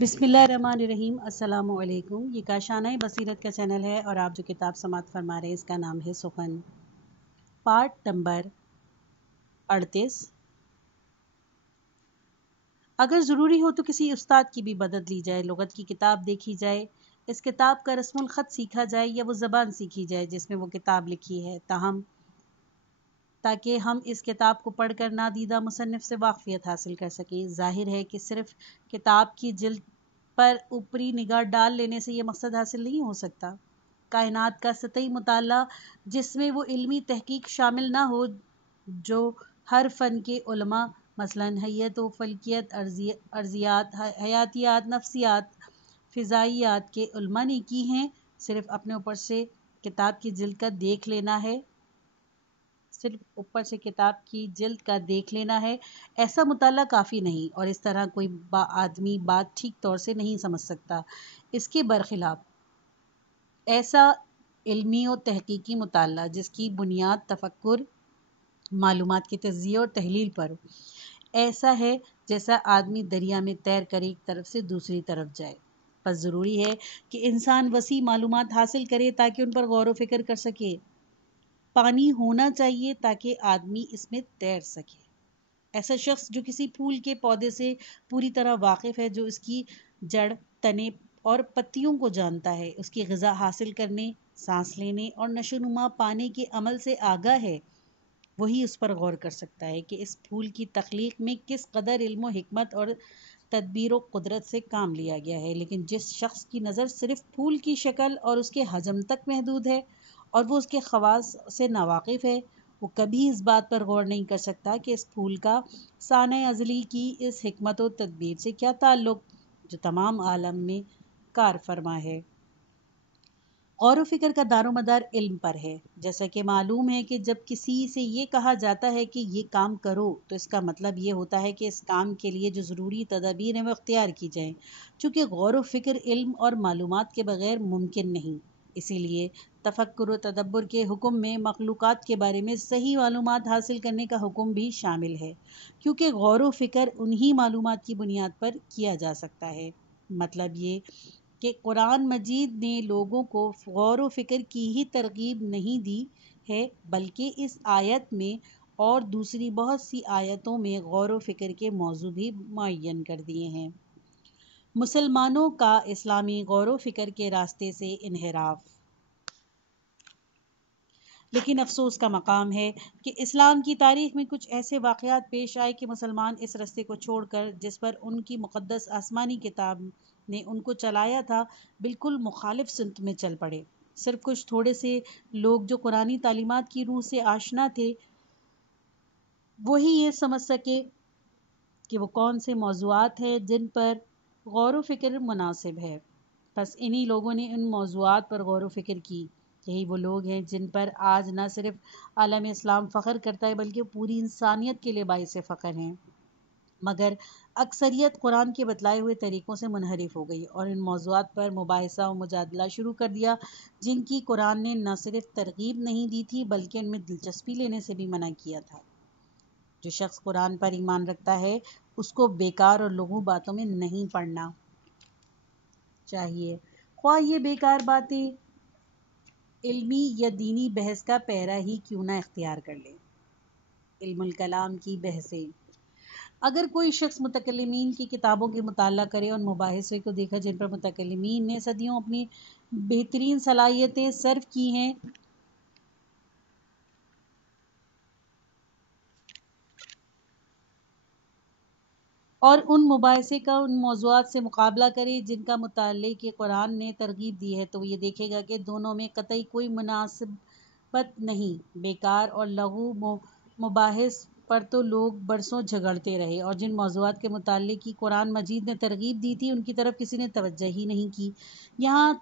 بسم اللہ الرحمن الرحیم۔ السلام علیکم۔ یہ کاشانہ بصیرت کا چینل ہے اور آپ جو کتاب سماعت فرما رہے ہیں اس کا نام ہے سخن، پارٹ نمبر 38۔ اگر ضروری ہو تو کسی استاد کی بھی مدد لی جائے، لغت کی کتاب دیکھی جائے، اس کتاب کا رسم الخط سیکھا جائے یا وہ زبان سیکھی جائے جس میں وہ کتاب لکھی ہے، تاکہ ہم اس کتاب کو پڑھ کر نادیدہ مصنف سے واقفیت حاصل کر سکیں۔ ظاہر ہے کہ صرف کتاب کی جلد پر اوپری نگاہ ڈال لینے سے یہ مقصد حاصل نہیں ہو سکتا۔ کائنات کا سطحی مطالعہ جس میں وہ علمی تحقیق شامل نہ ہو جو ہر فن کے علماء مثلاً حیت و فلکیت، ارضیات، حیاتیات، نفسیات، فضائیات کے علماء نے کی ہیں، صرف اپنے اوپر سے کتاب کی جلد کا دیکھ لینا ہے ایسا مطالعہ کافی نہیں، اور اس طرح کوئی آدمی بات ٹھیک طور سے نہیں سمجھ سکتا۔ اس کے برخلاف ایسا علمی و تحقیقی مطالعہ جس کی بنیاد تفکر، معلومات کے تجزیے اور تحلیل پر ایسا ہے جیسا آدمی دریا میں تیر کر ایک طرف سے دوسری طرف جائے۔ بس ضروری ہے کہ انسان وسیع معلومات حاصل کرے تاکہ ان پر غور و فکر کر سکے۔ پانی ہونا چاہیے تاکہ آدمی اس میں تیر سکے۔ ایسا شخص جو کسی پھول کے پودے سے پوری طرح واقف ہے، جو اس کی جڑ، تنے اور پتیوں کو جانتا ہے، اس کی غذا حاصل کرنے، سانس لینے اور نشو و نما پانے کے عمل سے آگاہ ہے، وہی اس پر غور کر سکتا ہے کہ اس پھول کی تخلیق میں کس قدر علم و حکمت اور تدبیر و قدرت سے کام لیا گیا ہے۔ لیکن جس شخص کی نظر صرف پھول کی شکل اور اس کے حجم تک محدود ہے اور وہ اس کے خواص سے ناواقف ہے، وہ کبھی اس بات پر غور نہیں کر سکتا کہ اس پھول کا صانع ازلی کی اس حکمت و تدبیر سے کیا تعلق جو تمام عالم میں کار فرما ہے۔ غور و فکر کا دار و مدار علم پر ہے۔ جیسا کہ معلوم ہے کہ جب کسی سے یہ کہا جاتا ہے کہ یہ کام کرو تو اس کا مطلب یہ ہوتا ہے کہ اس کام کے لیے جو ضروری تدابیر ہیں وہ اختیار کی جائیں، چونکہ غور و فکر علم اور معلومات کے بغیر ممکن نہیں۔ اسی لیے تفکر و تدبر کے حکم میں مخلوقات کے بارے میں صحیح معلومات حاصل کرنے کا حکم بھی شامل ہے، کیونکہ غور و فکر انہی معلومات کی بنیاد پر کیا جا سکتا ہے۔ مطلب یہ کہ قرآن مجید نے لوگوں کو غور و فکر کی ہی ترغیب نہیں دی ہے، بلکہ اس آیت میں اور دوسری بہت سی آیتوں میں غور و فکر کے موضوع بھی معین کر دیے ہیں۔ مسلمانوں کا اسلامی غور و فکر کے راستے سے انحراف۔ لیکن افسوس کا مقام ہے کہ اسلام کی تاریخ میں کچھ ایسے واقعات پیش آئے کہ مسلمان اس راستے کو چھوڑ کر جس پر ان کی مقدس آسمانی کتاب نے ان کو چلایا تھا، بالکل مخالف سمت میں چل پڑے۔ صرف کچھ تھوڑے سے لوگ جو قرآنی تعلیمات کی روح سے آشنا تھے، وہی یہ سمجھ سکے کہ وہ کون سے موضوعات ہیں جن پر غور و فکر مناسب ہے۔ بس انہی لوگوں نے ان موضوعات پر غور و فکر کی۔ یہی وہ لوگ ہیں جن پر آج نہ صرف عالم اسلام فخر کرتا ہے بلکہ پوری انسانیت کے لیے باعث فخر ہیں، مگر اکثریت قرآن کے بتلائے ہوئے طریقوں سے منحرف ہو گئی اور ان موضوعات پر مباحثہ و مجادلہ شروع کر دیا جن کی قرآن نے نہ صرف ترغیب نہیں دی تھی بلکہ ان میں دلچسپی لینے سے بھی منع کیا تھا۔ جو شخص قرآن پر ایمان رکھتا ہے اس کو بیکار اور لغو باتوں میں نہیں پڑنا چاہیے، خواہ یہ بیکار باتیں علمی یا دینی بحث کا پیرا ہی کیوں نہ اختیار کر لے۔ علم الکلام کی بحثیں۔ اگر کوئی شخص متکلمین کی کتابوں کے مطالعہ کرے، ان مباحثے کو دیکھا جن پر متکلمین نے صدیوں اپنی بہترین صلاحیتیں صرف کی ہیں، اور ان مباحثے کا ان موضوعات سے مقابلہ کرے جن کا مطالعے کے قرآن نے ترغیب دی ہے، تو وہ یہ دیکھے گا کہ دونوں میں قطعی کوئی مناسبت نہیں۔ بیکار اور لغو مباحث پر تو لوگ برسوں جھگڑتے رہے، اور جن موضوعات کے مطالعے کی قرآن مجید نے ترغیب دی تھی ان کی طرف کسی نے توجہ ہی نہیں کی، یہاں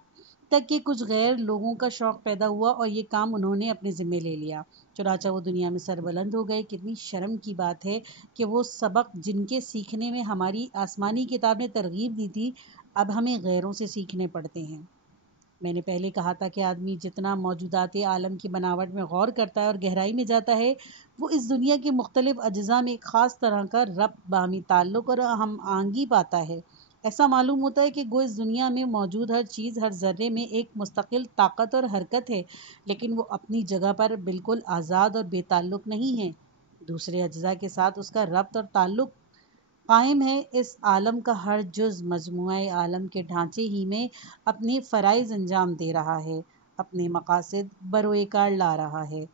تک کہ کچھ غیر لوگوں کا شوق پیدا ہوا اور یہ کام انہوں نے اپنے ذمے لے لیا، چنانچہ وہ دنیا میں سربلند ہو گئے۔ کتنی شرم کی بات ہے کہ وہ سبق جن کے سیکھنے میں ہماری آسمانی کتاب نے ترغیب دی تھی اب ہمیں غیروں سے سیکھنے پڑتے ہیں۔ میں نے پہلے کہا تھا کہ آدمی جتنا موجودات عالم کی بناوٹ میں غور کرتا ہے اور گہرائی میں جاتا ہے، وہ اس دنیا کے مختلف اجزاء میں ایک خاص طرح کا ربط، باہمی تعلق اور ہم آہنگی پاتا ہے۔ ایسا معلوم ہوتا ہے کہ گویا اس دنیا میں موجود ہر چیز، ہر ذرے میں ایک مستقل طاقت اور حرکت ہے، لیکن وہ اپنی جگہ پر بالکل آزاد اور بے تعلق نہیں ہے۔ دوسرے اجزاء کے ساتھ اس کا ربط اور تعلق قائم ہے۔ اس عالم کا ہر جز مجموعہ عالم کے ڈھانچے ہی میں اپنے فرائض انجام دے رہا ہے، اپنے مقاصد بروئے کار لا رہا ہے۔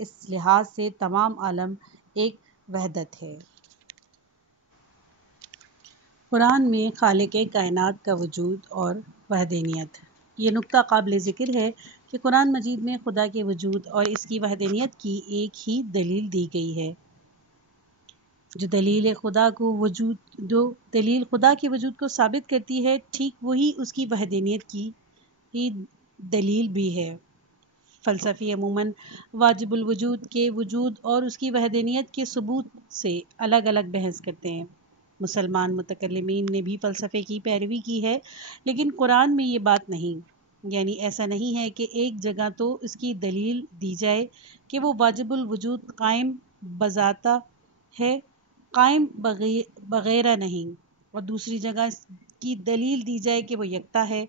اس لحاظ سے تمام عالم ایک وحدت ہے۔ قرآن میں خالق کائنات کا وجود اور وحدانیت۔ یہ نکتہ قابل ذکر ہے کہ قرآن مجید میں خدا کے وجود اور اس کی وحدانیت کی ایک ہی دلیل دی گئی ہے۔ جو دلیل خدا کے وجود کو ثابت کرتی ہے، ٹھیک وہی اس کی وحدانیت کی ہی دلیل بھی ہے۔ فلسفی عموماً واجب الوجود کے وجود اور اس کی وحدانیت کے ثبوت سے الگ الگ بحث کرتے ہیں۔ مسلمان متکلمین نے بھی فلسفے کی پیروی کی ہے، لیکن قرآن میں یہ بات نہیں، یعنی ایسا نہیں ہے کہ ایک جگہ تو اس کی دلیل دی جائے کہ وہ واجب الوجود قائم بذاتہ ہے، قائم بغیرہ نہیں، اور دوسری جگہ اس کی دلیل دی جائے کہ وہ یکتا ہے۔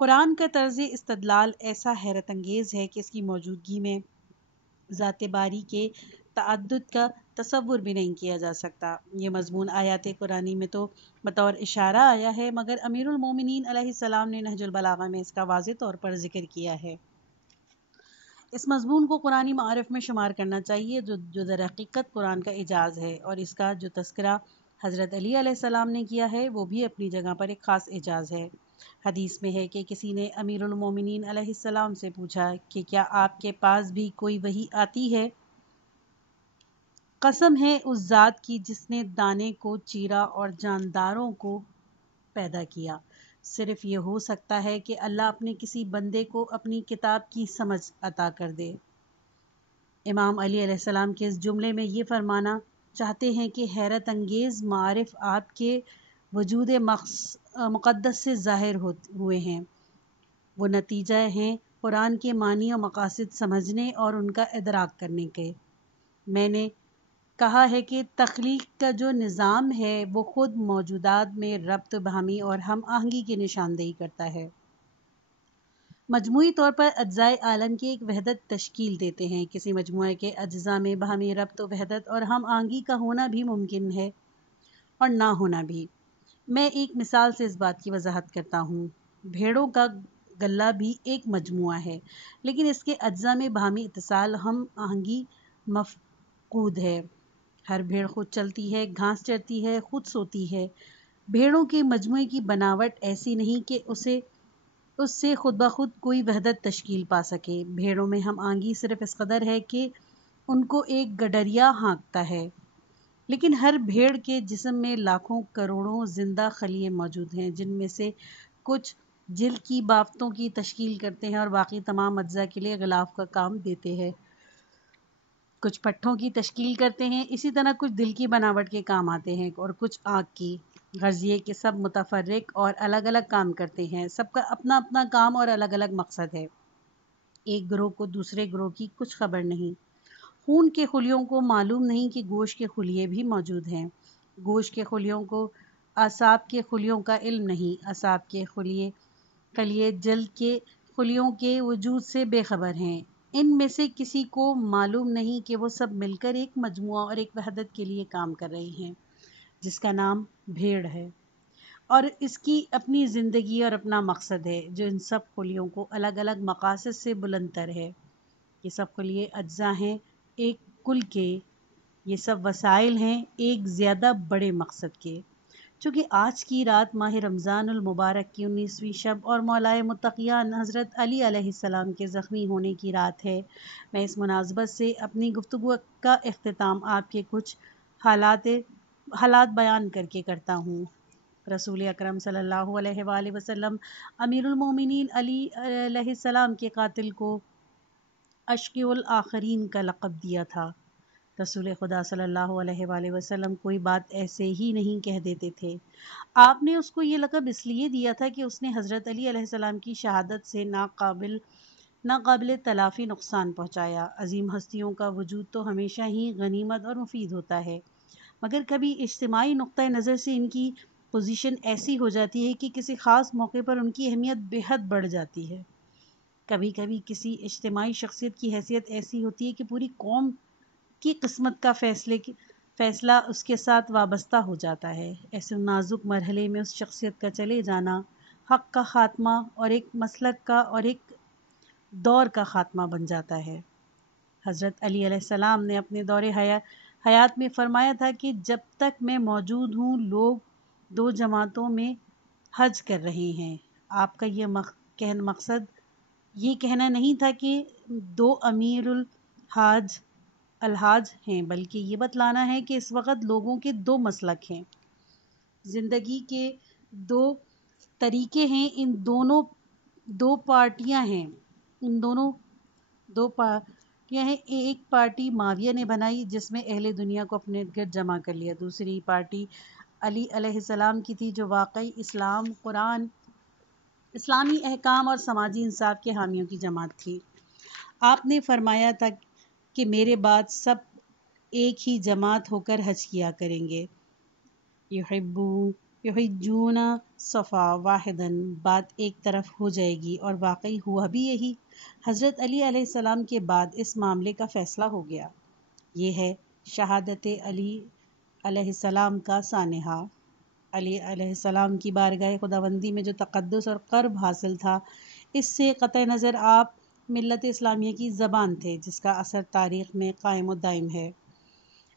قرآن کا طرز استدلال ایسا حیرت انگیز ہے کہ اس کی موجودگی میں ذات باری کے تعدد کا تصور بھی نہیں کیا جا سکتا۔ یہ مضمون آیات قرآنی میں تو بطور اشارہ آیا ہے، مگر امیر المومنین علیہ السلام نے نہج البلاغہ میں اس کا واضح طور پر ذکر کیا ہے۔ اس مضمون کو قرآنی معارف میں شمار کرنا چاہیے، جو در حقیقت قرآن کا اعجاز ہے، اور اس کا جو تذکرہ حضرت علی علیہ السلام نے کیا ہے وہ بھی اپنی جگہ پر ایک خاص اعجاز ہے۔ حدیث میں ہے کہ کسی نے امیر المومنین علیہ السلام سے پوچھا کہ کیا آپ کے پاس بھی کوئی وحی آتی ہے؟ قسم ہے اس ذات کی جس نے دانے کو چیرا اور جانداروں کو پیدا کیا، صرف یہ ہو سکتا ہے کہ اللہ اپنے کسی بندے کو اپنی کتاب کی سمجھ عطا کر دے۔ امام علی علیہ السلام کے اس جملے میں یہ فرمانا چاہتے ہیں کہ حیرت انگیز معارف آپ کے وجود مقدس سے ظاہر ہوئے ہیں۔ وہ نتیجہ ہیں قرآن کے معنی و مقاصد سمجھنے اور ان کا ادراک کرنے کے۔ میں نے کہا ہے کہ تخلیق کا جو نظام ہے وہ خود موجودات میں ربط، باہمی اور ہم آہنگی کی نشاندہی کرتا ہے۔ مجموعی طور پر اجزائے عالم کی ایک وحدت تشکیل دیتے ہیں۔ کسی مجموعے کے اجزاء میں باہمی ربط و وحدت اور ہم آہنگی کا ہونا بھی ممکن ہے اور نہ ہونا بھی۔ میں ایک مثال سے اس بات کی وضاحت کرتا ہوں۔ بھیڑوں کا گلہ بھی ایک مجموعہ ہے، لیکن اس کے اجزاء میں باہمی اتصال، ہم آہنگی مفقود ہے۔ ہر بھیڑ خود چلتی ہے، گھاس چرتی ہے، خود سوتی ہے۔ بھیڑوں کے مجموعے کی بناوٹ ایسی نہیں کہ اس سے خود بخود کوئی وحدت تشکیل پا سکے۔ بھیڑوں میں ہم آہنگی صرف اس قدر ہے کہ ان کو ایک گڈریا ہانکتا ہے، لیکن ہر بھیڑ کے جسم میں لاکھوں کروڑوں زندہ خلیے موجود ہیں، جن میں سے کچھ جلد کی بافتوں کی تشکیل کرتے ہیں اور باقی تمام اجزاء کے لیے غلاف کا کام دیتے ہیں۔ کچھ پٹھوں کی تشکیل کرتے ہیں، اسی طرح کچھ دل کی بناوٹ کے کام آتے ہیں اور کچھ آنکھ کی۔ غرض یہ کہ سب متفرق اور الگ الگ کام کرتے ہیں، سب کا اپنا اپنا کام اور الگ الگ مقصد ہے۔ ایک گروہ کو دوسرے گروہ کی کچھ خبر نہیں۔ خون کے خلیوں کو معلوم نہیں کہ گوشت کے خلیے بھی موجود ہیں۔ گوشت کے خلیوں کو اعصاب کے خلیوں کا علم نہیں۔ اعصاب کے خلیے جلد کے خلیوں کے وجود سے بے خبر ہیں۔ ان میں سے کسی کو معلوم نہیں کہ وہ سب مل کر ایک مجموعہ اور ایک وحدت کے لیے کام کر رہے ہیں، جس کا نام بھیڑ ہے، اور اس کی اپنی زندگی اور اپنا مقصد ہے، جو ان سب خلیوں کو الگ الگ مقاصد سے بلند تر ہے۔ یہ سب خلیے اجزاء ہیں ایک کل کے، یہ سب وسائل ہیں ایک زیادہ بڑے مقصد کے۔ چونکہ آج کی رات ماہ رمضان المبارک کی 19ویں شب اور مولا متقیان حضرت علی علیہ السلام کے زخمی ہونے کی رات ہے، میں اس مناسبت سے اپنی گفتگو کا اختتام آپ کے کچھ حالات بیان کر کے کرتا ہوں۔ رسول اکرم صلی اللہ علیہ وآلہ وسلم امیر المومنین علی علیہ السلام کے قاتل کو اشقی الآخرین کا لقب دیا تھا۔ رسول خدا صلی اللہ علیہ وآلہ وسلم کوئی بات ایسے ہی نہیں کہہ دیتے تھے۔ آپ نے اس کو یہ لقب اس لیے دیا تھا کہ اس نے حضرت علی علیہ السلام کی شہادت سے ناقابل تلافی نقصان پہنچایا۔ عظیم ہستیوں کا وجود تو ہمیشہ ہی غنیمت اور مفید ہوتا ہے، مگر کبھی اجتماعی نقطۂ نظر سے ان کی پوزیشن ایسی ہو جاتی ہے کہ کسی خاص موقع پر ان کی اہمیت بے حد بڑھ جاتی ہے۔ کبھی کبھی کسی اجتماعی شخصیت کی حیثیت ایسی ہوتی ہے کہ پوری قوم کی قسمت کا فیصلہ اس کے ساتھ وابستہ ہو جاتا ہے۔ ایسے نازک مرحلے میں اس شخصیت کا چلے جانا حق کا خاتمہ اور ایک مسلک کا اور ایک دور کا خاتمہ بن جاتا ہے۔ حضرت علی علیہ السلام نے اپنے دور حیات میں فرمایا تھا کہ جب تک میں موجود ہوں لوگ دو جماعتوں میں حج کر رہے ہیں۔ آپ کا یہ مقصد یہ کہنا نہیں تھا کہ دو امیر الحاج ہیں، بلکہ یہ بتلانا ہے کہ اس وقت لوگوں کے دو مسلک ہیں، زندگی کے دو طریقے ہیں، ان دونوں دو پارٹیاں ہیں، ایک پارٹی معاویہ نے بنائی جس میں اہل دنیا کو اپنے گرد جمع کر لیا، دوسری پارٹی علی علیہ السلام کی تھی جو واقعی اسلام، قرآن، اسلامی احکام اور سماجی انصاف کے حامیوں کی جماعت تھی۔ آپ نے فرمایا تھا کہ میرے بعد سب ایک ہی جماعت ہو کر حج کیا کریں گے، یحجون صفا واحدن، بات ایک طرف ہو جائے گی، اور واقعی ہوا بھی یہی۔ حضرت علی علیہ السلام کے بعد اس معاملے کا فیصلہ ہو گیا۔ یہ ہے شہادت علی علیہ السلام کا سانحہ۔ علی علیہ السلام کی بارگاہ خداوندی میں جو تقدس اور قرب حاصل تھا، اس سے قطع نظر آپ ملت اسلامیہ کی زبان تھے جس کا اثر تاریخ میں قائم و دائم ہے۔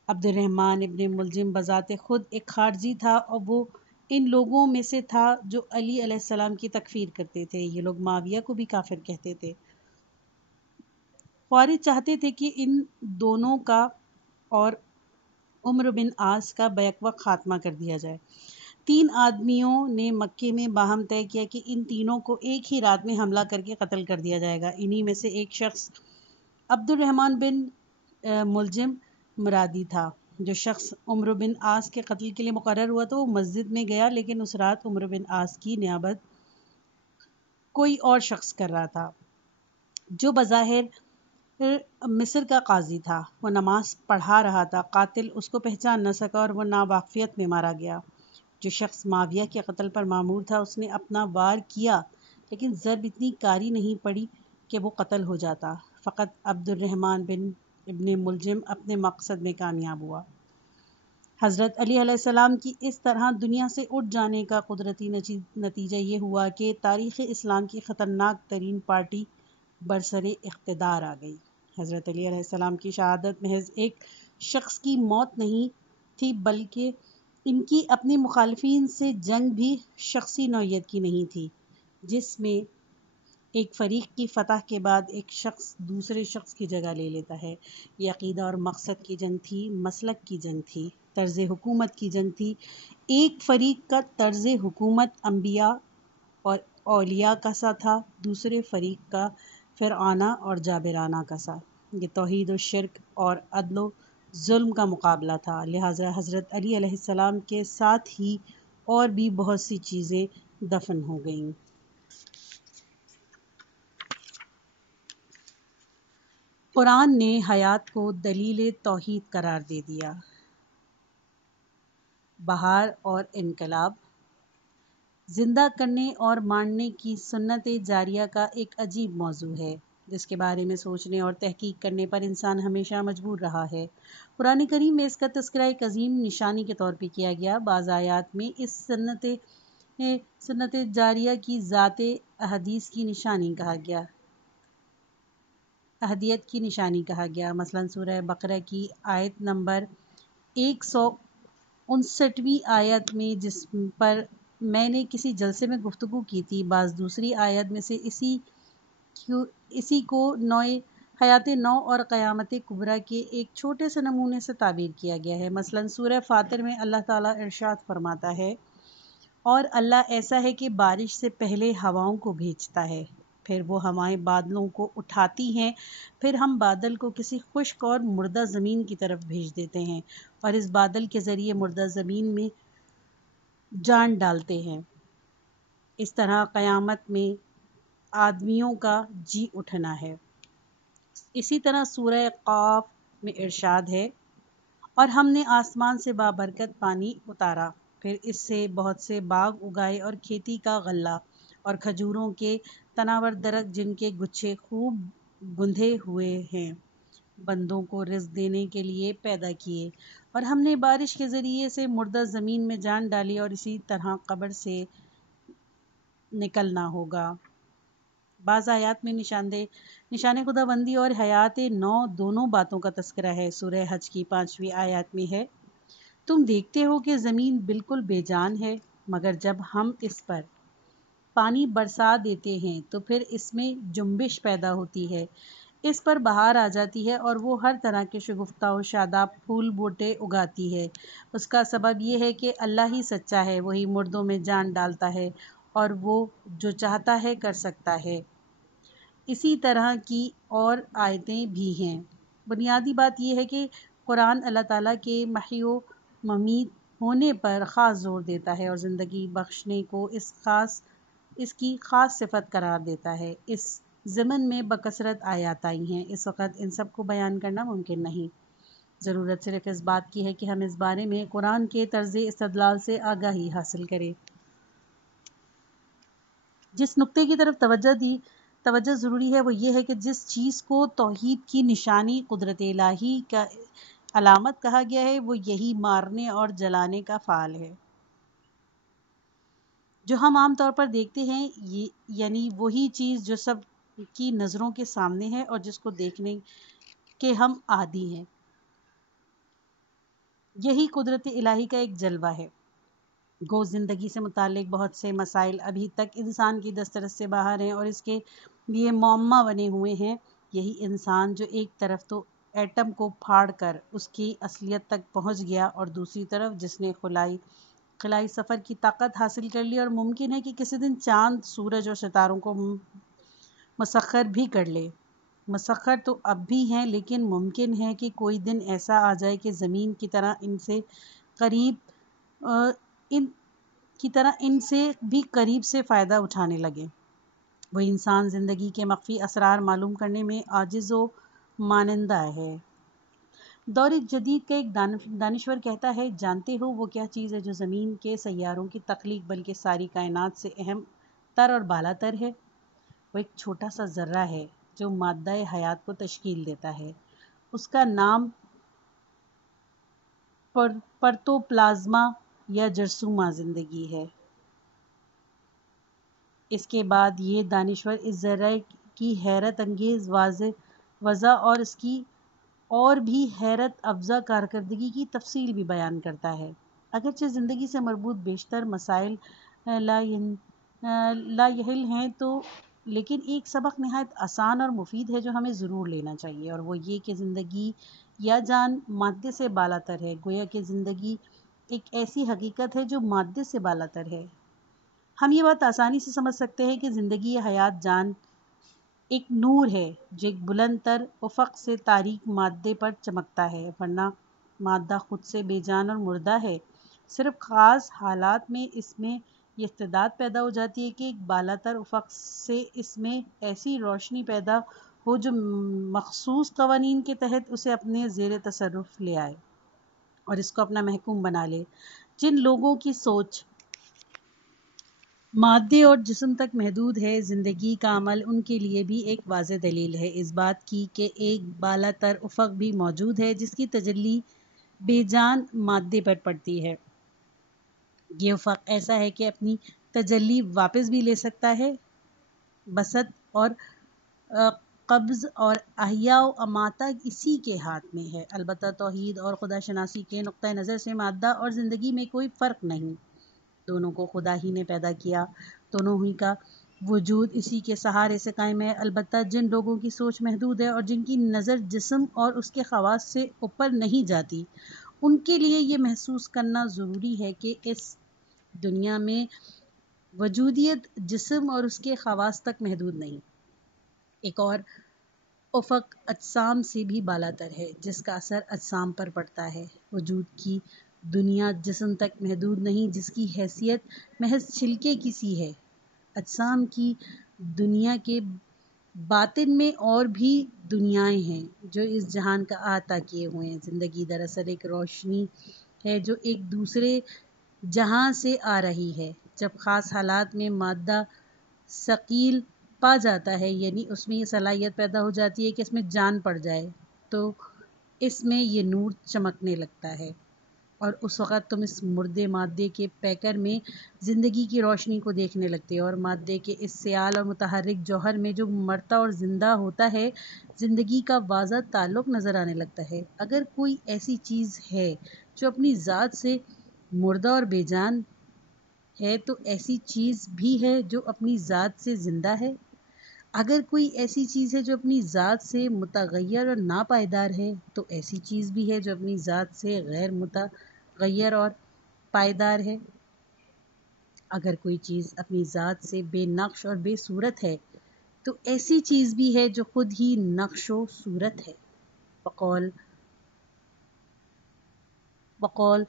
عبد الرحمن ابن ملجم بذات خود ایک خارجی تھا اور وہ ان لوگوں میں سے تھا جو علی علیہ السلام کی تکفیر کرتے تھے۔ یہ لوگ معاویہ کو بھی کافر کہتے تھے۔ خوارج چاہتے تھے کہ ان دونوں کا اور عمر بن عاص کا بیک وقت خاتمہ کر دیا جائے۔ تین آدمیوں نے مکے میں باہم طے کیا کہ ان تینوں کو ایک ہی رات میں حملہ کر کے قتل کر دیا جائے گا۔ انہی میں سے ایک شخص عبد الرحمن بن ملجم مرادی تھا۔ جو شخص عمر بن عاص کے قتل کے لیے مقرر ہوا تو وہ مسجد میں گیا، لیکن اس رات عمر بن عاص کی نیابت کوئی اور شخص کر رہا تھا جو بظاہر مصر کا قاضی تھا۔ وہ نماز پڑھا رہا تھا۔ قاتل اس کو پہچان نہ سکا اور وہ ناواقفیت میں مارا گیا۔ جو شخص معاویہ کے قتل پر مامور تھا اس نے اپنا وار کیا، لیکن ضرب اتنی کاری نہیں پڑی کہ وہ قتل ہو جاتا۔ فقط عبد الرحمن بن ابن ملجم اپنے مقصد میں کامیاب ہوا۔ حضرت علی علیہ السلام کی اس طرح دنیا سے اٹھ جانے کا قدرتی نتیجہ یہ ہوا کہ تاریخ اسلام کی خطرناک ترین پارٹی برسر اقتدار آ گئی۔ حضرت علی علیہ السلام کی شہادت محض ایک شخص کی موت نہیں تھی، بلکہ ان کی اپنے مخالفین سے جنگ بھی شخصی نوعیت کی نہیں تھی، جس میں ایک فریق کی فتح کے بعد ایک شخص دوسرے شخص کی جگہ لے لیتا ہے۔ یہ عقیدہ اور مقصد کی جنگ تھی، مسلک کی جنگ تھی، طرز حکومت کی جنگ تھی۔ ایک فریق کا طرز حکومت انبیاء اور اولیاء کا سا تھا، دوسرے فریق کا فرعونہ اور جابرانہ کا سا۔ یہ توحید و شرک اور عدل و ظلم کا مقابلہ تھا، لہٰذا حضرت علی علیہ السلام کے ساتھ ہی اور بھی بہت سی چیزیں دفن ہو گئیں۔ قرآن نے حیات کو دلیل توحید قرار دے دیا۔ بہار اور انقلاب۔ زندہ کرنے اور ماننے کی سنت جاریہ کا ایک عجیب موضوع ہے جس کے بارے میں سوچنے اور تحقیق کرنے پر انسان ہمیشہ مجبور رہا ہے۔ قرآن کریم میں اس کا تذکرہ ایک عظیم نشانی کے طور پر کیا گیا۔ بعض آیات میں اس سنت جاریہ کی ذات احادیث کی نشانی کہا گیا، احدیت کی نشانی کہا گیا۔ مثلاً سورہ بقرہ کی آیت نمبر 159ویں آیت میں، جس پر میں نے کسی جلسے میں گفتگو کی تھی، بعض دوسری آیت میں سے اسی کو حیات نو اور قیامت کبریٰ کے ایک چھوٹے سے نمونے سے تعبیر کیا گیا ہے۔ مثلاً سورہ فاطر میں اللہ تعالیٰ ارشاد فرماتا ہے، اور اللہ ایسا ہے کہ بارش سے پہلے ہواؤں کو بھیجتا ہے، پھر وہ ہوائیں بادلوں کو اٹھاتی ہیں، پھر ہم بادل کو کسی خشک اور مردہ زمین کی طرف بھیج دیتے ہیں، اور اس بادل کے ذریعے مردہ زمین میں جان ڈالتے ہیں۔ اس طرح قیامت میں آدمیوں کا جی اٹھنا ہے۔ اسی طرح سورہ قاف میں ارشاد ہے، اور ہم نے آسمان سے بابرکت پانی اتارا، پھر اس سے بہت سے باغ اگائے اور کھیتی کا غلہ اور کھجوروں کے تناور درخت جن کے گچھے خوب بندھے ہوئے ہیں بندوں کو رزق دینے کے لیے پیدا کیے، اور ہم نے بارش کے ذریعے سے مردہ زمین میں جان ڈالی، اور اسی طرح قبر سے نکلنا ہوگا۔ بعض آیات میں نشان خدا بندی اور حیات نو دونوں باتوں کا تذکرہ ہے۔ سورہ حج کی 5ویں آیات میں ہے، تم دیکھتے ہو کہ زمین بالکل بے جان ہے، مگر جب ہم اس پر پانی برسا دیتے ہیں تو پھر اس میں جنبش پیدا ہوتی ہے، اس پر بہار آ جاتی ہے اور وہ ہر طرح کے شگفتہ و شاداب پھول بوٹے اگاتی ہے۔ اس کا سبب یہ ہے کہ اللہ ہی سچا ہے، وہی مردوں میں جان ڈالتا ہے اور وہ جو چاہتا ہے کر سکتا ہے۔ اسی طرح کی اور آیتیں بھی ہیں۔ بنیادی بات یہ ہے کہ قرآن اللہ تعالیٰ کے محی و ممیت ہونے پر خاص زور دیتا ہے اور زندگی بخشنے کو اس کی خاص صفت قرار دیتا ہے۔ اس ضمن میں بکثرت آیات آئی ہیں، اس وقت ان سب کو بیان کرنا ممکن نہیں۔ ضرورت صرف اس بات کی ہے کہ ہم اس بارے میں قرآن کے طرز استدلال سے آگاہی حاصل کریں۔ جس نقطے کی طرف توجہ ضروری ہے وہ یہ ہے کہ جس چیز کو توحید کی نشانی قدرت الہی کا علامت کہا گیا ہے وہ یہی مارنے اور جلانے کا فعل ہے جو ہم عام طور پر دیکھتے ہیں، یعنی وہی چیز جو سب کی نظروں کے سامنے ہے اور جس کو دیکھنے کے ہم عادی ہیں، یہی قدرت الہی کا ایک جلوہ ہے۔ گو زندگی سے متعلق بہت سے مسائل ابھی تک انسان کی دسترس سے باہر ہیں اور اس کے لیے معمہ بنے ہوئے ہیں۔ یہی انسان جو ایک طرف تو ایٹم کو پھاڑ کر اس کی اصلیت تک پہنچ گیا اور دوسری طرف جس نے خلائی سفر کی طاقت حاصل کر لی اور ممکن ہے کہ کسی دن چاند، سورج اور ستاروں کو مسخر بھی کر لے۔ مسخر تو اب بھی ہیں، لیکن ممکن ہے کہ کوئی دن ایسا آ جائے کہ زمین کی طرح ان سے بھی قریب سے فائدہ اٹھانے لگے۔ وہ انسان زندگی کے مخفی اسرار معلوم کرنے میں عاجز و مانندہ ہے۔ دور جدید کا ایک دانشور کہتا ہے، جانتے ہو وہ کیا چیز ہے جو زمین کے سیاروں کی تخلیق بلکہ ساری کائنات سے اہم تر اور بالا تر ہے؟ وہ ایک چھوٹا سا ذرہ ہے جو مادہ حیات کو تشکیل دیتا ہے۔ اس کا نام پروتوپلازما یا جرثومہ زندگی ہے۔ اس کے بعد یہ دانشور اس ذرے کی حیرت انگیز وضع اور اس کی اور بھی حیرت افزا کارکردگی کی تفصیل بھی بیان کرتا ہے۔ اگرچہ زندگی سے مربوط بیشتر مسائل لا یحل ہیں لیکن ایک سبق نہایت آسان اور مفید ہے جو ہمیں ضرور لینا چاہیے، اور وہ یہ کہ زندگی یا جان مادے سے بالا تر ہے۔ گویا کہ زندگی ایک ایسی حقیقت ہے جو مادے سے بالا تر ہے۔ ہم یہ بات آسانی سے سمجھ سکتے ہیں کہ زندگی یا حیات جان ایک نور ہے جو ایک بلند تر افق سے تاریک مادے پر چمکتا ہے، ورنہ مادہ خود سے بے جان اور مردہ ہے۔ صرف خاص حالات میں اس میں یہ استعداد پیدا ہو جاتی ہے کہ ایک بالا تر افق سے اس میں ایسی روشنی پیدا ہو جو مخصوص قوانین کے تحت اسے اپنے زیر تصرف لے آئے اور اس کو اپنا محکوم بنا لے۔ جن لوگوں کی سوچ مادے اور جسم تک محدود ہے، زندگی کا عمل ان کے لیے بھی ایک واضح دلیل ہے اس بات کی کہ ایک بالا تر افق بھی موجود ہے جس کی تجلی بے جان مادے پر پڑتی ہے۔ یہ افق ایسا ہے کہ اپنی تجلی واپس بھی لے سکتا ہے۔ بسط اور قبض اور احیاء و اماتہ اسی کے ہاتھ میں ہے۔ البتہ توحید اور خدا شناسی کے نقطہ نظر سے مادہ اور زندگی میں کوئی فرق نہیں، دونوں کو خدا ہی نے پیدا کیا، دونوں ہی کا وجود اسی کے سہارے سے قائم ہے۔ البتہ جن لوگوں کی سوچ محدود ہے اور جن کی نظر جسم اور اس کے خواص سے اوپر نہیں جاتی، ان کے لیے یہ محسوس کرنا ضروری ہے کہ اس دنیا میں وجودیت جسم اور اس کے خواص تک محدود نہیں۔ ایک اور افق اجسام سے بھی بالا تر ہے جس کا اثر اجسام پر پڑتا ہے۔ وجود کی دنیا جسم تک محدود نہیں جس کی حیثیت محض چھلکے کی سی ہے۔ اجسام کی دنیا کے باطن میں اور بھی دنیایں ہیں جو اس جہان کا احاطہ کیے ہوئے ہیں۔ زندگی دراصل ایک روشنی ہے جو ایک دوسرے جہاں سے آ رہی ہے۔ جب خاص حالات میں مادہ ثقیل پا جاتا ہے، یعنی اس میں یہ صلاحیت پیدا ہو جاتی ہے کہ اس میں جان پڑ جائے، تو اس میں یہ نور چمکنے لگتا ہے، اور اس وقت تم اس مردے مادے کے پیکر میں زندگی کی روشنی کو دیکھنے لگتے ہو، اور مادے کے اس سیال اور متحرک جوہر میں جو مرتا اور زندہ ہوتا ہے زندگی کا واضح تعلق نظر آنے لگتا ہے۔ اگر کوئی ایسی چیز ہے جو اپنی ذات سے مردہ اور بے جان ہے تو ایسی چیز بھی ہے جو اپنی ذات سے زندہ ہے۔ اگر کوئی ایسی چیز ہے جو اپنی ذات سے متغیر اور ناپائیدار ہے تو ایسی چیز بھی ہے جو اپنی ذات سے غیر متغیر اور پائیدار ہے۔ اگر کوئی چیز اپنی ذات سے بے نقش اور بے صورت ہے تو ایسی چیز بھی ہے جو خود ہی نقش و صورت ہے۔ بقول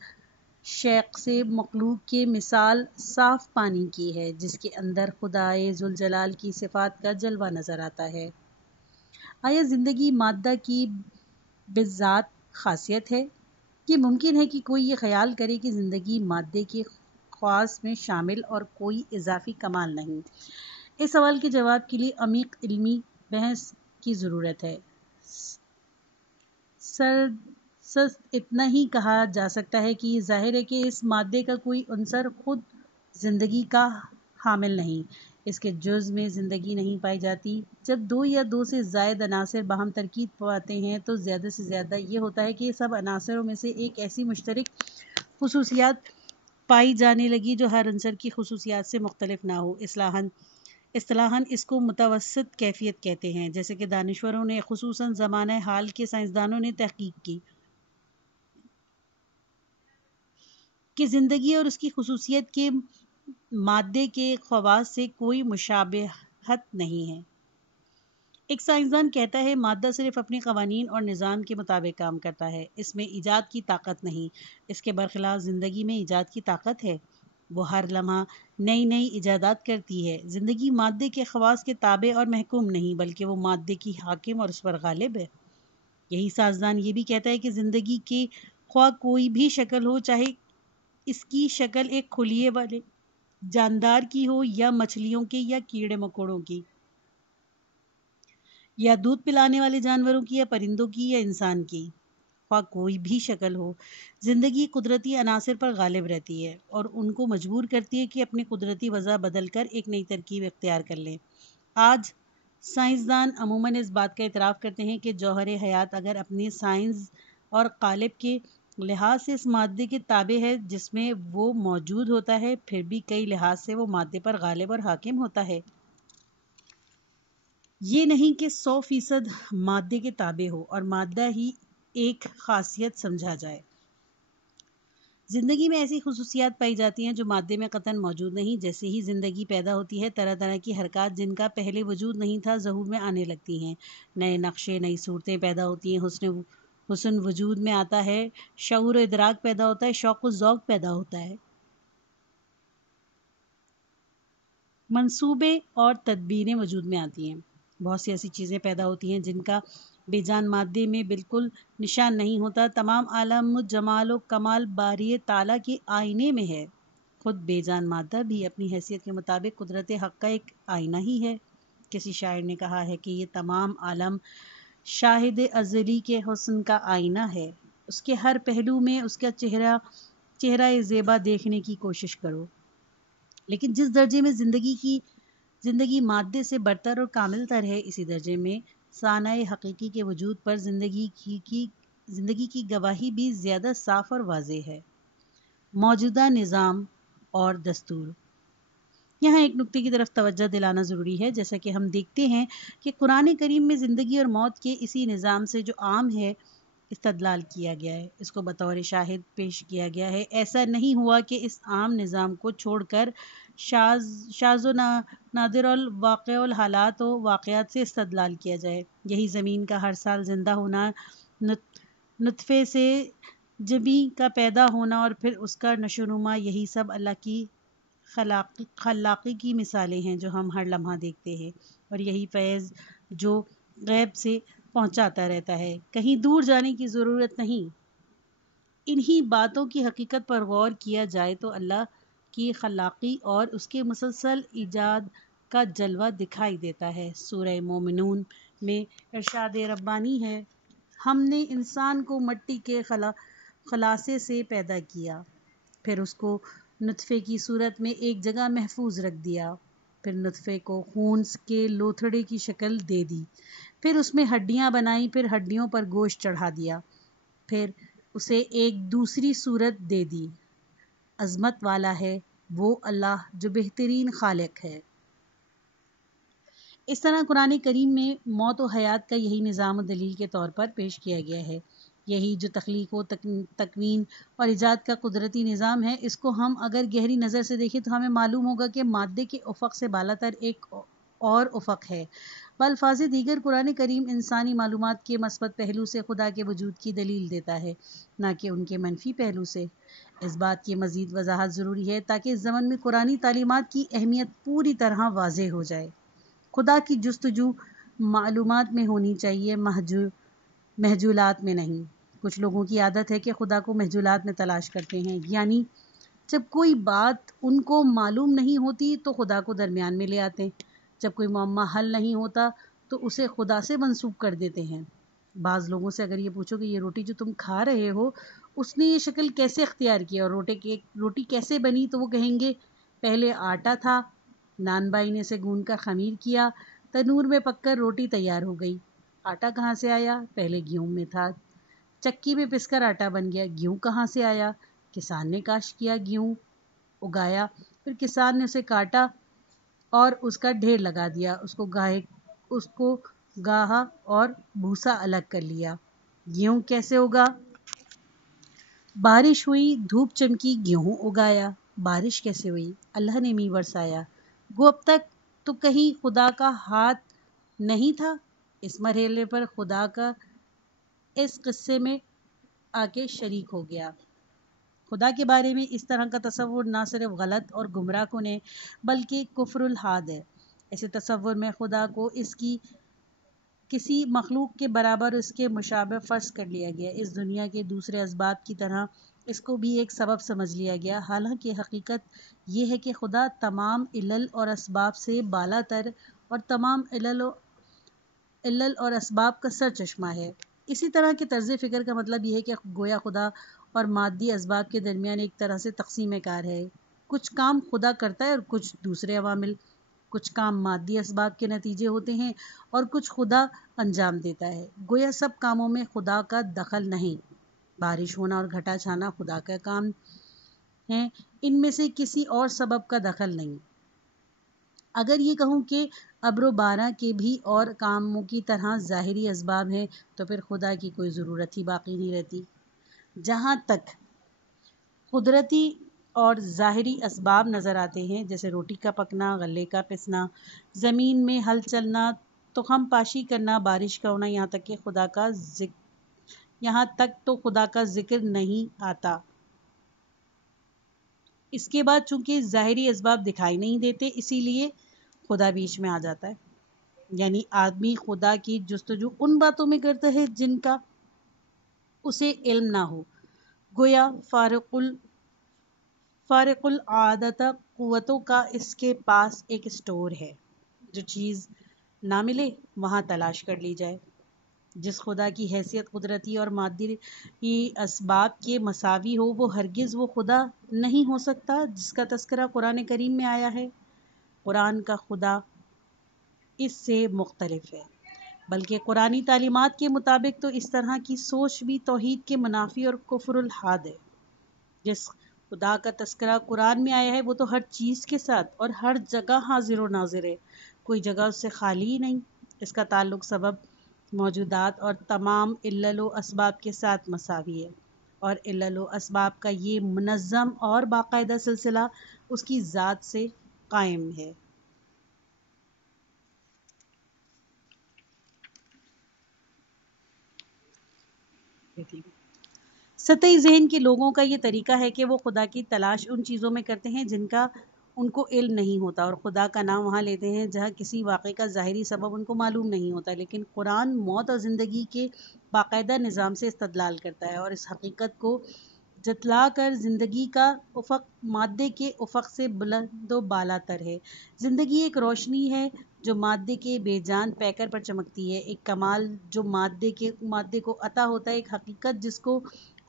شیخ سے مخلوق کی مثال صاف پانی کی ہے جس کے اندر خدائے ذوالجلال کی صفات کا جلوہ نظر آتا ہے۔ آیا زندگی مادہ کی بذات خاصیت ہے؟ یہ ممکن ہے کہ کوئی یہ خیال کرے کہ زندگی مادے کے خواص میں شامل اور کوئی اضافی کمال نہیں۔ اس سوال کے جواب کے لیے عمیق علمی بحث کی ضرورت ہے۔ اتنا ہی کہا جا سکتا ہے کہ یہ ظاہر ہے کہ اس مادے کا کوئی عنصر خود زندگی کا حامل نہیں، اس کے جز میں زندگی نہیں پائی جاتی۔ جب دو یا دو سے زائد عناصر باہم ترکیب پاتے ہیں تو زیادہ سے زیادہ یہ ہوتا ہے کہ سب عناصروں میں سے ایک ایسی مشترک خصوصیات پائی جانے لگی جو ہر عنصر کی خصوصیات سے مختلف نہ ہو۔ اصطلاحاً اس کو متوسط کیفیت کہتے ہیں، جیسے کہ دانشوروں نے خصوصاً زمانہ حال کے سائنسدانوں نے تحقیق کی کہ زندگی اور اس کی خصوصیت کے مادے کے خواص سے کوئی مشابہت نہیں ہے۔ ایک سائنسدان کہتا ہے مادہ صرف اپنے قوانین اور نظام کے مطابق کام کرتا ہے، اس میں ایجاد کی طاقت نہیں۔ اس کے برخلاف زندگی میں ایجاد کی طاقت ہے، وہ ہر لمحہ نئی نئی ایجادات کرتی ہے۔ زندگی مادے کے خواص کے تابع اور محکوم نہیں بلکہ وہ مادے کی حاکم اور اس پر غالب ہے۔ یہی سائنسدان یہ بھی کہتا ہے کہ زندگی کی خواہ کوئی بھی شکل ہو، چاہے اس کی شکل ایک خلیے والے جاندار کی ہو یا مچھلیوں کے یا کیڑے مکوڑوں کی، یا دودھ پلانے والے جانوروں کی یا پرندوں کی یا انسان کی، خواہ کوئی بھی شکل ہو، زندگی قدرتی عناصر پر غالب رہتی ہے اور ان کو مجبور کرتی ہے کہ اپنی قدرتی وضع بدل کر ایک نئی ترکیب اختیار کر لیں۔ آج سائنسدان عموماً اس بات کا اعتراف کرتے ہیں کہ جوہر حیات اگر اپنے سائز اور قالب کے لحاظ سے اس مادے کے تابع ہے جس میں وہ موجود ہوتا ہے، پھر بھی کئی لحاظ سے وہ مادے پر غالب اور حاکم ہوتا ہے۔ یہ نہیں کہ 100% مادے کے تابع ہو اور مادہ ہی ایک خاصیت سمجھا جائے۔ زندگی میں ایسی خصوصیات پائی جاتی ہیں جو مادے میں قطعاً موجود نہیں۔ جیسے ہی زندگی پیدا ہوتی ہے، طرح طرح کی حرکات جن کا پہلے وجود نہیں تھا ظہور میں آنے لگتی ہیں، نئے نقشے، نئی صورتیں پیدا ہوتی ہیں، حسن وجود میں آتا ہے، شعور و ادراک پیدا ہوتا ہے، شوق و ذوق پیدا ہوتا ہے، منصوبے اور تدبیریں وجود میں آتی ہیں، بہت سی ایسی چیزیں پیدا ہوتی ہیں جن کا بے جان مادے میں بالکل نشان نہیں ہوتا۔ تمام عالم جمال و کمال باری تعالیٰ کے آئینے میں ہے۔ خود بے جان مادہ بھی اپنی حیثیت کے مطابق قدرت حق کا ایک آئینہ ہی ہے۔ کسی شاعر نے کہا ہے کہ یہ تمام عالم شاہد ازلی کے حسن کا آئینہ ہے، اس کے ہر پہلو میں اس کا چہرہ زیبا دیکھنے کی کوشش کرو۔ لیکن جس درجے میں زندگی مادے سے برتر اور کامل تر ہے، اسی درجے میں صانع حقیقی کے وجود پر زندگی کی گواہی بھی زیادہ صاف اور واضح ہے۔ موجودہ نظام اور دستور، یہاں ایک نکتے کی طرف توجہ دلانا ضروری ہے۔ جیسا کہ ہم دیکھتے ہیں کہ قرآن کریم میں زندگی اور موت کے اسی نظام سے جو عام ہے استدلال کیا گیا ہے، اس کو بطور شاہد پیش کیا گیا ہے۔ ایسا نہیں ہوا کہ اس عام نظام کو چھوڑ کر شاذ و نادر الواقع الحالات و واقعات سے استدلال کیا جائے۔ یہی زمین کا ہر سال زندہ ہونا، نطفے سے جبی کا پیدا ہونا اور پھر اس کا نشو و نما، یہی سب اللہ کی خلاقی کی مثالیں ہیں جو ہم ہر لمحہ دیکھتے ہیں۔ اور یہی فیض جو غیب سے پہنچاتا رہتا ہے، کہیں دور جانے کی ضرورت نہیں۔ انہی باتوں کی حقیقت پر غور کیا جائے تو اللہ کی خلاقی اور اس کے مسلسل ایجاد کا جلوہ دکھائی دیتا ہے۔ سورہ مومنون میں ارشاد ربانی ہے، ہم نے انسان کو مٹی کے خلاصے سے پیدا کیا، پھر اس کو نطفے کی صورت میں ایک جگہ محفوظ رکھ دیا، پھر نطفے کو خون کے لوتھڑے کی شکل دے دی، پھر اس میں ہڈیاں بنائیں، پھر ہڈیوں پر گوشت چڑھا دیا، پھر اسے ایک دوسری صورت دے دی۔ عظمت والا ہے وہ اللہ جو بہترین خالق ہے۔ اس طرح قرآن کریم میں موت و حیات کا یہی نظام و دلیل کے طور پر پیش کیا گیا ہے۔ یہی جو تخلیق و تکوین اور ایجاد کا قدرتی نظام ہے، اس کو ہم اگر گہری نظر سے دیکھیں تو ہمیں معلوم ہوگا کہ مادے کے افق سے بالاتر ایک اور افق ہے۔ بالفاظ دیگر قرآن کریم انسانی معلومات کے مثبت پہلو سے خدا کے وجود کی دلیل دیتا ہے، نہ کہ ان کے منفی پہلو سے۔ اس بات کی مزید وضاحت ضروری ہے تاکہ اس زمن میں قرآنی تعلیمات کی اہمیت پوری طرح واضح ہو جائے۔ خدا کی جستجو معلومات میں ہونی چاہیے، محجولات میں نہیں۔ کچھ لوگوں کی عادت ہے کہ خدا کو محجولات میں تلاش کرتے ہیں، یعنی جب کوئی بات ان کو معلوم نہیں ہوتی تو خدا کو درمیان میں لے آتے ہیں، جب کوئی معمہ حل نہیں ہوتا تو اسے خدا سے منسوب کر دیتے ہیں۔ بعض لوگوں سے اگر یہ پوچھو کہ یہ روٹی جو تم کھا رہے ہو اس نے یہ شکل کیسے اختیار کی اور روٹی کیسے بنی، تو وہ کہیں گے پہلے آٹا تھا، نان بائی نے اسے گوندھ کر خمیر کیا، تنور میں پک کر روٹی تیار ہو گئی۔ آٹا کہاں سے آیا؟ پہلے گیہوں میں تھا، چکی میں پس کر آٹا بن گیا۔ گیہوں کہاں سے آیا؟ کسان نے کاشت کیا، گیہوں اگایا، پھر کسان نے اسے کاٹا اور اس کا ڈھیر لگا دیا، اس کو گاہا اور بھوسا الگ کر لیا۔ گیہوں کیسے اگا؟ بارش ہوئی، دھوپ چمکی، گیہوں اگایا۔ بارش کیسے ہوئی؟ اللہ نے میںہ برسایا۔ گو اب تک تو کہیں خدا کا ہاتھ نہیں تھا؟ اس مرحلے پر خدا کا اس قصے میں آ کے شریک ہو گیا۔ خدا کے بارے میں اس طرح کا تصور نہ صرف غلط اور گمراہ کن ہے بلکہ کفر الحاد ہے۔ ایسے تصور میں خدا کو اس کی کسی مخلوق کے برابر اس کے مشابہ فرض کر لیا گیا۔ اس دنیا کے دوسرے اسباب کی طرح اس کو بھی ایک سبب سمجھ لیا گیا، حالانکہ حقیقت یہ ہے کہ خدا تمام علل اور اسباب سے بالا تر اور تمام علل اور اسباب کا سر چشمہ ہے۔ اسی طرح کے طرز فکر کا مطلب یہ ہے کہ گویا خدا اور مادی اسباب کے درمیان ایک طرح سے تقسیم کار ہے۔ کچھ کام خدا کرتا ہے اور کچھ دوسرے عوامل، کچھ کام مادی اسباب کے نتیجے ہوتے ہیں اور کچھ خدا انجام دیتا ہے۔ گویا سب کاموں میں خدا کا دخل نہیں۔ بارش ہونا اور گھٹا چھانا خدا کا کام ہے، ان میں سے کسی اور سبب کا دخل نہیں۔ اگر یہ کہوں کہ ابر و باران کے بھی اور کاموں کی طرح ظاہری اسباب ہیں تو پھر خدا کی کوئی ضرورت ہی باقی نہیں رہتی۔ جہاں تک قدرتی اور ظاہری اسباب نظر آتے ہیں، جیسے روٹی کا پکنا، غلے کا پسنا، زمین میں ہل چلنا، تخم پاشی کرنا، بارش کا ہونا، یہاں تک تو خدا کا ذکر نہیں آتا۔ اس کے بعد چونکہ ظاہری اسباب دکھائی نہیں دیتے، اسی لیے خدا بیچ میں آ جاتا ہے۔ یعنی آدمی خدا کی جستجو ان باتوں میں کرتا ہے جن کا اسے علم نہ ہو، گویا فارق العادت قوتوں کا اس کے پاس ایک اسٹور ہے۔ جو چیز نہ ملے وہاں تلاش کر لی جائے۔ جس خدا کی حیثیت قدرتی اور مادی اسباب کے مساوی ہو، وہ ہرگز وہ خدا نہیں ہو سکتا جس کا تذکرہ قرآن کریم میں آیا ہے۔ قرآن کا خدا اس سے مختلف ہے، بلکہ قرآنی تعلیمات کے مطابق تو اس طرح کی سوچ بھی توحید کے منافی اور کفر الحاد ہے۔ جس خدا کا تذکرہ قرآن میں آیا ہے وہ تو ہر چیز کے ساتھ اور ہر جگہ حاضر و ناظر ہے، کوئی جگہ اس سے خالی ہی نہیں۔ اس کا تعلق سبب موجودات اور تمام علل و اسباب کے ساتھ مساوی ہے، اور علل و اسباب کا یہ منظم اور باقاعدہ سلسلہ اس کی ذات سے قائم ہے۔ سطحی ذہن کے لوگوں کا یہ طریقہ ہے کہ وہ خدا کی تلاش ان چیزوں میں کرتے ہیں جن کا ان کو علم نہیں ہوتا اور خدا کا نام وہاں لیتے ہیں جہاں کسی واقعے کا ظاہری سبب ان کو معلوم نہیں ہوتا، لیکن قرآن موت اور زندگی کے باقاعدہ نظام سے استدلال کرتا ہے اور اس حقیقت کو جتلا کر زندگی کا افق مادے کے افق سے بلند و بالا تر ہے۔ زندگی ایک روشنی ہے جو مادے کے بے جان پیکر پر چمکتی ہے، ایک کمال جو مادے کو عطا ہوتا ہے، ایک حقیقت جس کو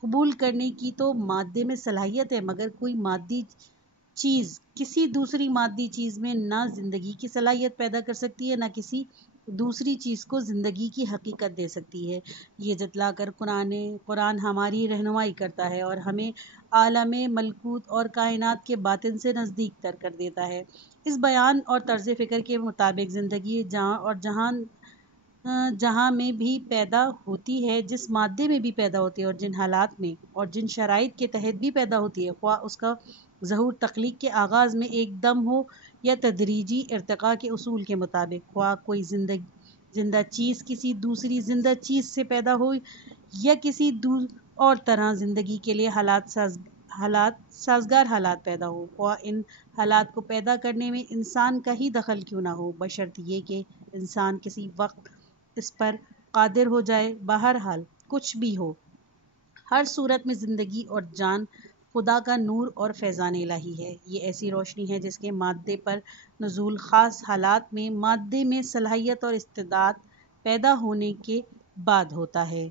قبول کرنے کی تو مادے میں صلاحیت ہے، مگر کوئی مادی چیز کسی دوسری مادی چیز میں نہ زندگی کی صلاحیت پیدا کر سکتی ہے، نہ کسی دوسری چیز کو زندگی کی حقیقت دے سکتی ہے۔ یہ جتلا کر قرآن ہماری رہنمائی کرتا ہے اور ہمیں عالم ملکوت اور کائنات کے باطن سے نزدیک تر کر دیتا ہے۔ اس بیان اور طرز فکر کے مطابق زندگی جہاں میں بھی پیدا ہوتی ہے، جس مادے میں بھی پیدا ہوتی ہے اور جن حالات میں اور جن شرائط کے تحت بھی پیدا ہوتی ہے، خواہ اس کا ظہور تخلیق کے آغاز میں ایک دم ہو یا تدریجی ارتقاء کے اصول کے مطابق، خواہ کوئی زندہ چیز کسی دوسری زندہ چیز سے پیدا ہو یا کسی اور طرح زندگی کے لیے سازگار حالات پیدا ہو، خواہ ان حالات کو پیدا کرنے میں انسان کا ہی دخل کیوں نہ ہو، بشرط یہ کہ انسان کسی وقت اس پر قادر ہو جائے۔ بہرحال کچھ بھی ہو، ہر صورت میں زندگی اور جان خدا کا نور اور فیضان الہی ہے۔ یہ ایسی روشنی ہے جس کے مادے پر نزول خاص حالات میں مادے میں صلاحیت اور استعداد پیدا ہونے کے بعد ہوتا ہے۔